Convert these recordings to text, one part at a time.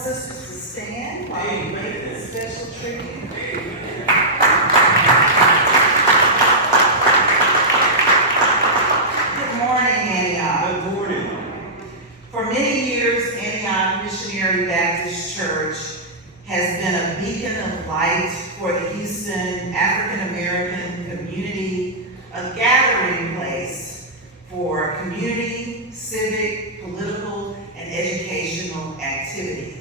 sisters to stand while we make this special tribute. Good morning, Antioch. Good morning. For many years, Antioch Missionary Baptist Church has been a beacon of light for the Houston African American community, a gathering place for community, civic, political, and educational activities.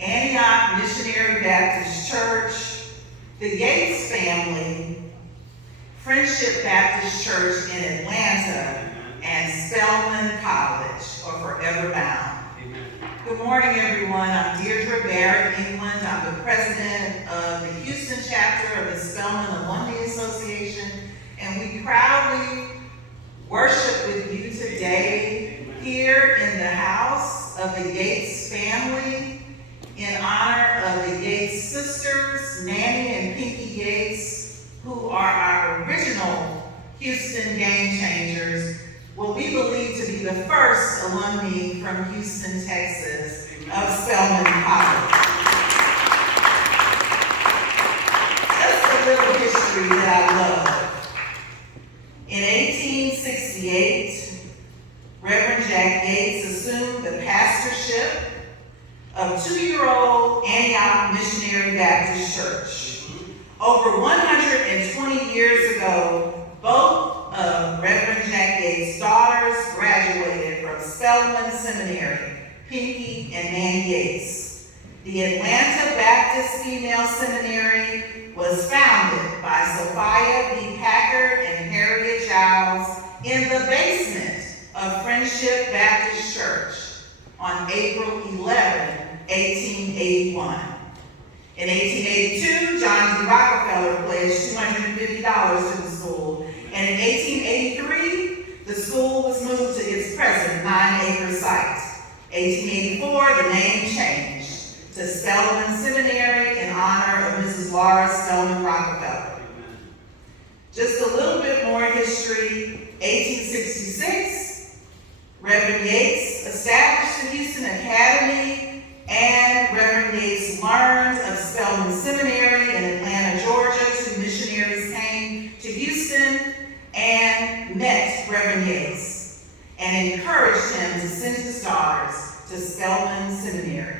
Antioch Missionary Baptist Church, the Yates family, Friendship Baptist Church in Atlanta, and Spelman College are forever bound. Good morning, everyone. I'm Deirdre Barrett England. I'm the president of the Houston chapter of the Spelman Alumnae Association, and we proudly worship with you today here in the house of the Yates family in honor of the Yates sisters, Nanny and Pinky Yates, who are our original Houston game changers, what we believe to be the first alumni from Houston, Texas, of Spelman College. Just a little history that I love. In 1868, Reverend Jack Yates assumed the pastorship of 2-year-old Antioch Missionary Baptist Church. Over 120 years ago, both of Reverend Jack Yates' daughters graduated from Spelman Seminary, Pinky and Nanny Yates. The Atlanta Baptist Female Seminary was founded by Sophia B. Packard and Harriet Giles in the basement of Friendship Baptist Church on April 11, 1881. In 1882, John D. Rockefeller pledged $250 to the school, and in 1883, the school was moved to its present 9-acre site. 1884, the name changed to Spelman Seminary in honor of Mrs. Laura Spelman Rockefeller. Just a little bit more history. 1866, Reverend Yates established the Houston Academy, and Reverend Yates learned of Spelman Seminary in Atlanta, Georgia. 2 missionaries came to Houston and met Reverend Yates and encouraged him to send his daughters to Spelman Seminary.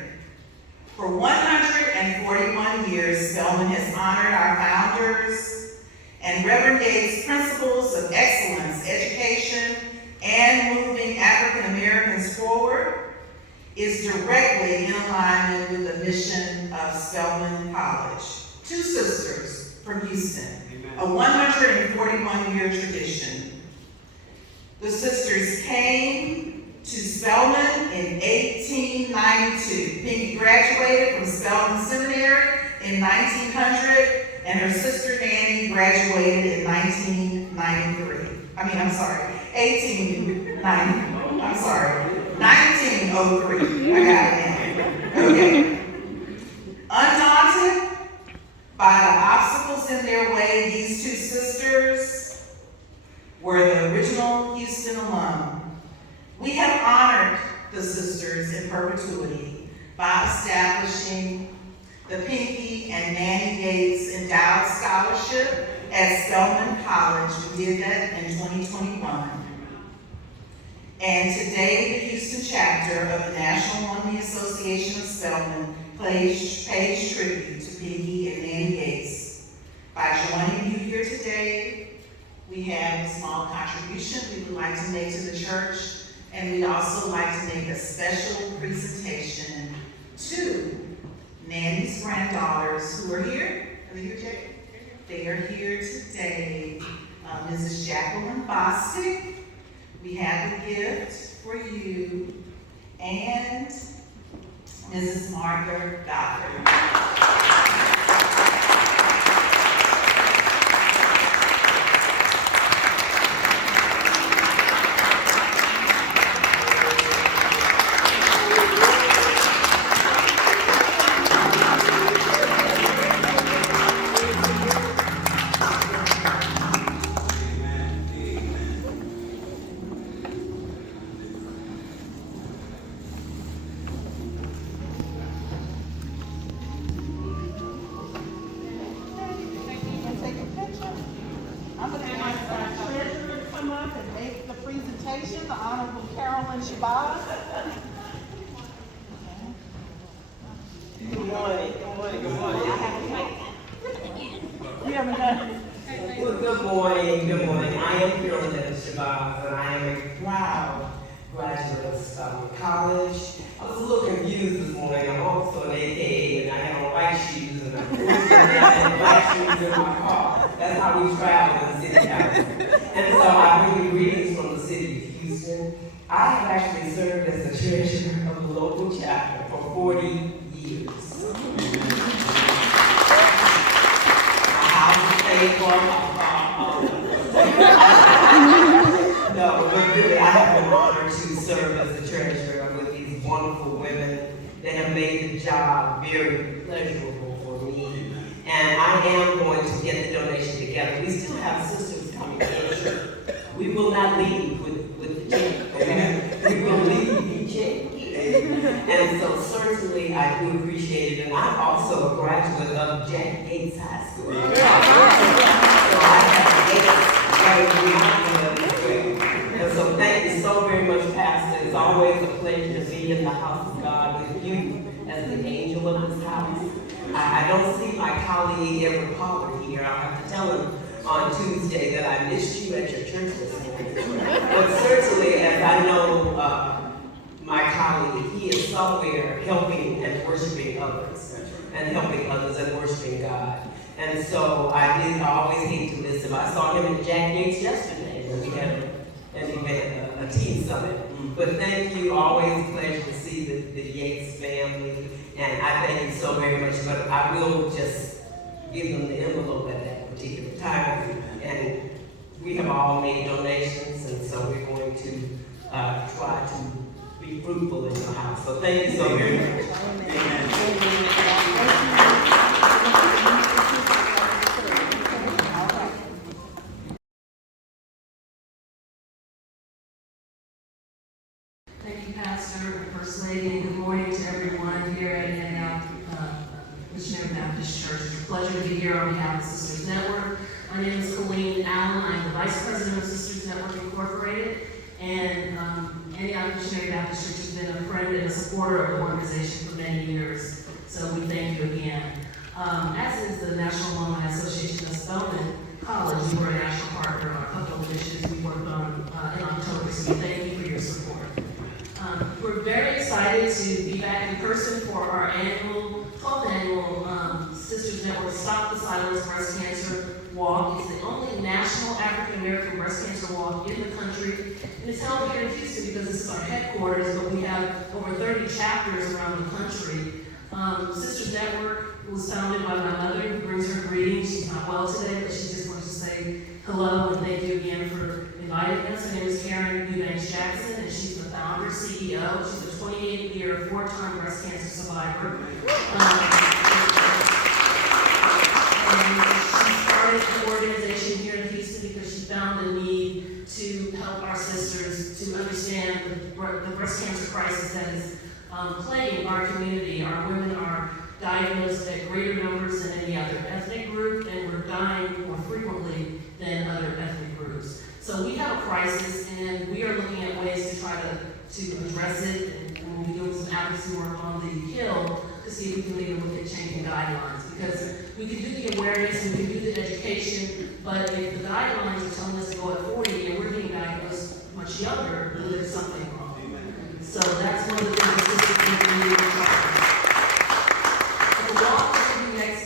For 141 years, Spelman has honored our founders, and Reverend Yates' principles of excellence, education, and moving African Americans forward is directly in alignment with the mission of Spelman College. 2 sisters from Houston, a 141-year tradition. The sisters came to Spelman in 1892. Pinky graduated from Spelman Seminary in 1900, and her sister Nanny graduated in 1903. 1903. I got it now. Okay. Undaunted by the obstacles in their way, these 2 sisters were the original Houston alum. We have honored the sisters in perpetuity by establishing the Pinky and Nanny Yates Endowed Scholarship at Spelman College. We did that in 2021. And today, the Houston chapter of the National Alumnae Association of Spelman pays tribute to Pinky and Nanny Yates. By joining you here today, we have a small contribution we would like to make to the church, and we'd also like to make a special presentation to Nanny's granddaughters who are here. Are they here, Jay? They are here today. Mrs. Jacqueline Bostic, we have a gift for you, and Mrs. Martha Goddard. invitation, the Honorable Carolyn Shabazz. Good morning. You haven't done it. Well, good morning. I am Carolyn Shabazz, and I am a proud graduate of college. I was a little confused this morning. I'm also an AKA, and I have on white shoes, and I'm black shoes in my car. That's how we travel in the city council. And so I bring you greetings from the city of Houston. I have actually served as the treasurer of the local chapter for 40 years. No, but really, I have been honored to serve as the treasurer with these wonderful women that have made the job very pleasurable for me. And I am going to get the donation together. We still have sisters coming in. We will not leave with the check, okay? We will leave the check. And so certainly I do appreciate it. And I'm also a graduate of Jack Yates High School. So I have and so thank you so very much, Pastor. It's always a pleasure to be in the house of God with you as the angel of this house. I don't see my colleague Edward Pollard here. I'll have to tell him on Tuesday that I missed you at your church this morning. But certainly, as I know my colleague, he is somewhere helping and worshiping others, and helping others and worshiping God. And so I always hate to miss him. I saw him at Jack Yates yesterday when we had a teen summit. But thank you, always a pleasure to see the Yates family. And I thank you so very much. But I will just give them the envelope at that particular time. And we have all made donations, and so we're going to try to be fruitful in the house. So thank you so very much. Thank you, Pastor and First Lady, and good morning to everyone here at Antioch Missionary Baptist Church. It's a pleasure to be here on behalf of Sisters Network. My name is Colleen Allen. I'm the Vice President of Sisters Network Incorporated, and Antioch Missionary Baptist Church has been a friend and a supporter of the organization for many years, so we thank you again. As is the National Alumni Association of Spelman College, we were a national partner on a couple of initiatives we worked on in October, so we thank you for your support. We're very excited to be back in person for our 12th annual Sisters Network Stop the Silence Breast Cancer Walk. It's the only national African American breast cancer walk in the country. And it's held here in Houston because this is our headquarters, but we have over 30 chapters around the country. Sisters Network was founded by my mother, who brings her greetings. She's not well today, but she just wanted to say hello and thank you again for inviting us. Her name is Karen Eubanks Jackson, and she's the founder, CEO. She's a 28-year, 4-time breast cancer survivor. And she started the organization here in Houston because she found the need to help our sisters to understand the breast cancer crisis that is plaguing our community. Our women are diagnosed at greater numbers than any other ethnic group, and we're dying more frequently than other ethnic groups. So we have a crisis, and we are looking at ways to try to address it, and we'll be doing some advocacy work on the Hill to see if we can even look at changing guidelines, because we can do the awareness and we can do the education, but if the guidelines are telling us to go at 40 and we're getting diagnosed much younger, then there's something wrong. So that's one of the things that we the walk will be next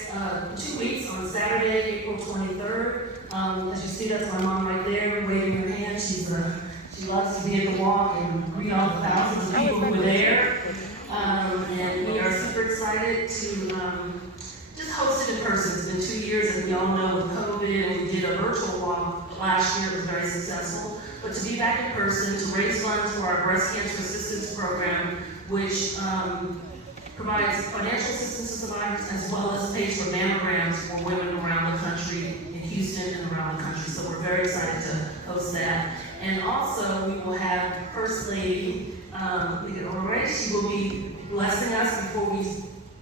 2 weeks on Saturday, April 23rd. As you see, that's my mom right there waving her hand. She loves to be at the walk and greet all the thousands of people who were there. And we are super excited to just host it in person. It's been 2 years, and we all know with COVID, and we did a virtual walk last year. It was very successful. But to be back in person, to raise funds for our breast cancer assistance program, which provides financial assistance to survivors as well as pays for mammograms for women around the country, in Houston and around the country. So we're very excited to host that. And also, we will have First Lady, she will be blessing us before we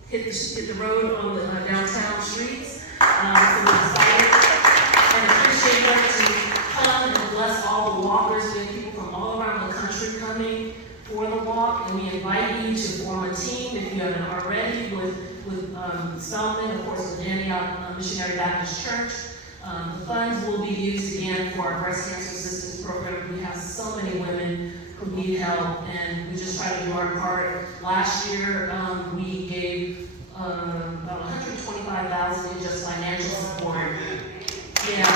hit the road on the downtown streets. So we're excited and appreciate her to come and bless all the walkers and people from all 100 coming for the walk, and we invite you to form a team if you haven't already with Spelman, of course, with Antioch Missionary Baptist Church. The funds will be used again for our breast cancer assistance program. We have so many women who need help, and we just try to do our part. Last year, we gave about $125,000 in just financial support. Yeah.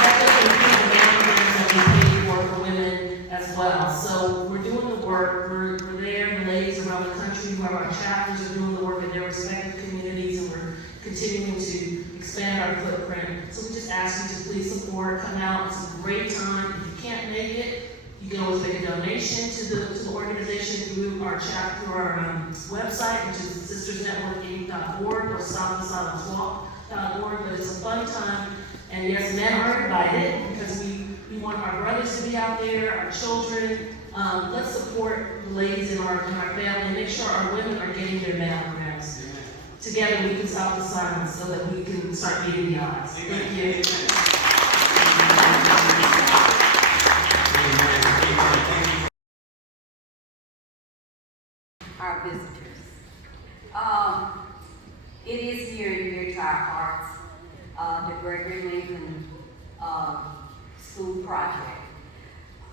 That doesn't include the mammograms that we pay for women as well. So we're doing the work. We're there. The ladies around the country who have our chapters are doing the work in their respective communities, and we're continuing to expand our footprint. So we just ask you to please support, come out. It's a great time. If you can't make it, you can always make a donation to the organization through our website, which is sistersnetwork.org, or stopthesilenceWalk.org. But it's a fun time, and yes, men are invited because we want our brothers to be out there, our children. Let's support the ladies in our family and make sure our women are getting their mammograms. Together we can stop the silence so that we can start beating the odds. Thank you. Our visitors. It is near and dear to our hearts, the Gregory Lincoln School Project.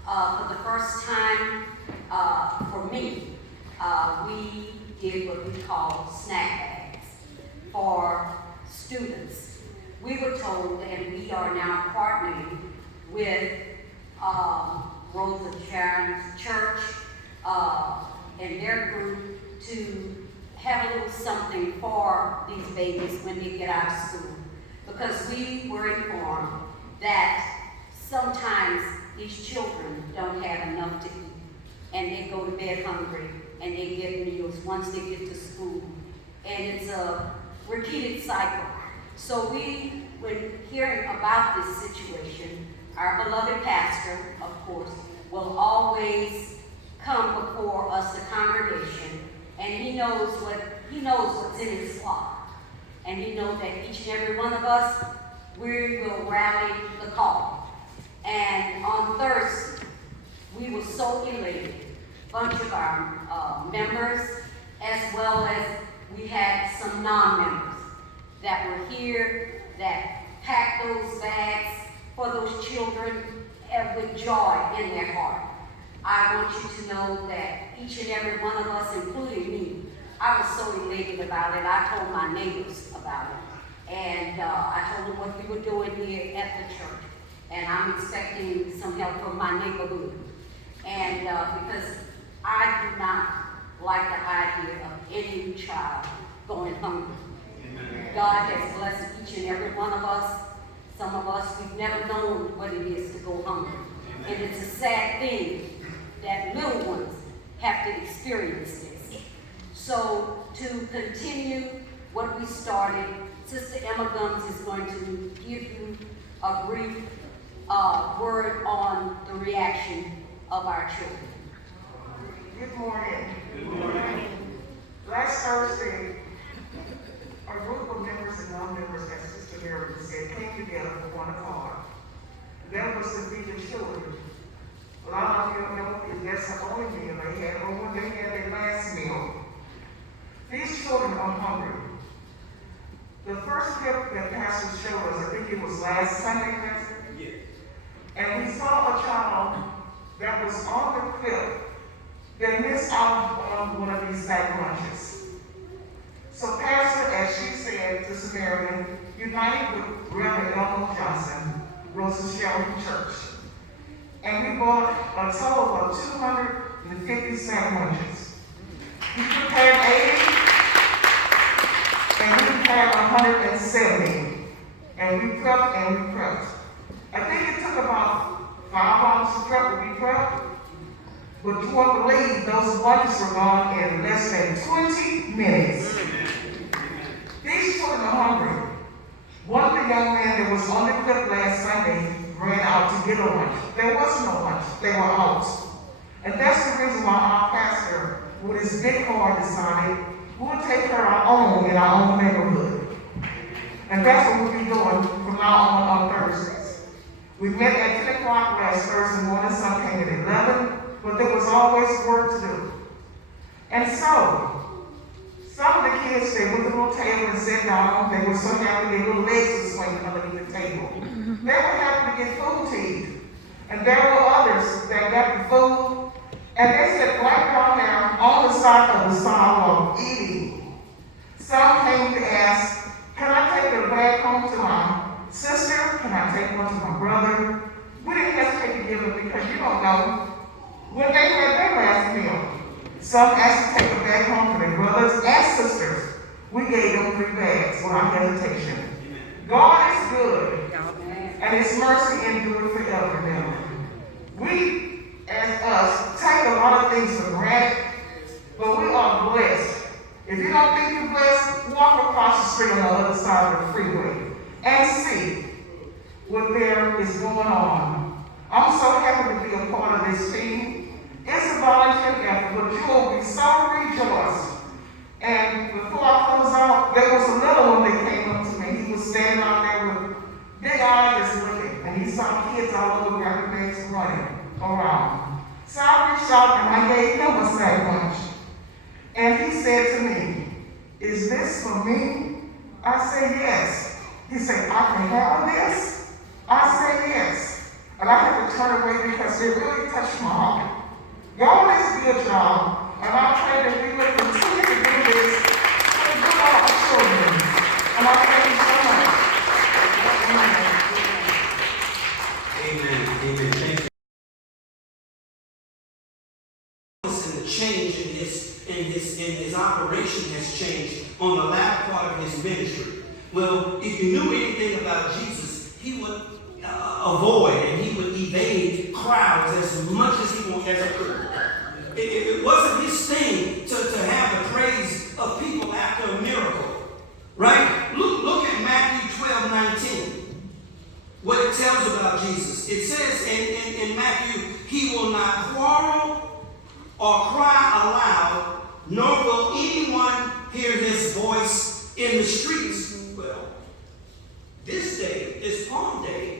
For the first time, for me, we did what we call snack bags for students. We were told, and we are now partnering with Rose of Sharon's Church and their group to have a little something for these babies when they get out of school. Because we were informed that sometimes these children don't have enough to eat, and they go to bed hungry, and they get meals once they get to school. And it's a repeated cycle. So when hearing about this situation, our beloved pastor, of course, will always come before us, the congregation, and he knows what's in his flock. And he knows that each and every one of us, we will rally the call. And on Thursday, we were so elated, a bunch of our members, as well as we had some non-members that were here, that packed those bags for those children with joy in their heart. I want you to know that each and every one of us, including me, I was so elated about it. I told my neighbors about it. And I told them what we were doing here at the church. And I'm expecting some help from my neighborhood. And because I do not like the idea of any child going hungry. God has blessed each and every one of us. Some of us, we've never known what it is to go hungry. And it's a sad thing that little ones have to experience this. So to continue what we started, Sister Emma Gums is going to give you a brief word on the reaction of our children. Good morning. Good morning. Last Thursday, a group of members and non-members, as Sister Mary said, came together for one accord. That was to feed the children. A lot of you know that's the only meal they had, or when they had their last meal. These children are hungry. The first clip that Pastor showed us, I think it was last Sunday, Pastor? Yes. And we saw a child that was on the clip that missed out on one of these sack lunches. So Pastor, as she said to Samaritan, united with Reverend Elmo Johnson, Rose of Sharon Church. And we bought a total of 250 sack lunches. We prepared 80, and we prepared 170. And we prepped and we prepped. I think it took about 5 hours to prep what we prepped. But you won't believe those lunches were gone in less than 20 minutes. These children are hungry. One of the young men that was on the clip last Sunday ran out to get a lunch. There was no lunch. They were out. And that's the reason why our pastor, with his big heart, decided we'll take care of our own in our own neighborhood. And that's what we'll be doing from now on Thursdays. We met at 10 o'clock last Thursday morning, some came at 11, but there was always work to do. And so, some of the kids, they went to the little table and sat down. They were so happy their little legs were swinging underneath the table. They were happy to get food to eat. And there were others that got the food, and they sat right down there on the side of the sidewalk eating. Some came to ask, can I take a bag home to my sister? Can I take one to my brother? We didn't hesitate to give them because you don't know when they had their last meal. Some asked to take a bag home to their brothers and sisters. We gave them 3 bags without hesitation. God is good, and His mercy endures forever now. We, as us, take a lot of things for granted, but we are blessed. If you don't think you're blessed, walk across the street on the other side of the freeway and see what there is going on. I'm so happy to be a part of this team. It's a volunteer effort, but you will be so rejoiced. And before I close out, there was a little one that came up to me. He was standing out there with big eyes looking, and he saw kids all over graphic bags running around. So I reached out and I gave him a sack lunch. And he said to me, is this for me? I said, yes. He said, I can have this? I said, yes. And I had to turn away because it really touched my heart. God is good, y'all, and I pray that we will continue to do this for the good of our children. And I thank you so much. Amen. Amen. Thank you. And the change in his operation has changed on the latter part of his ministry. Well, if you knew anything about Jesus, he would avoid and he would evade crowds as much as he could. It wasn't his thing to have the praise of people after a miracle, right? Look at Matthew 12:19. What it tells about Jesus. It says in Matthew, he will not quarrel or cry aloud, nor will anyone hear his voice in the streets. Well, this day, this Palm Day,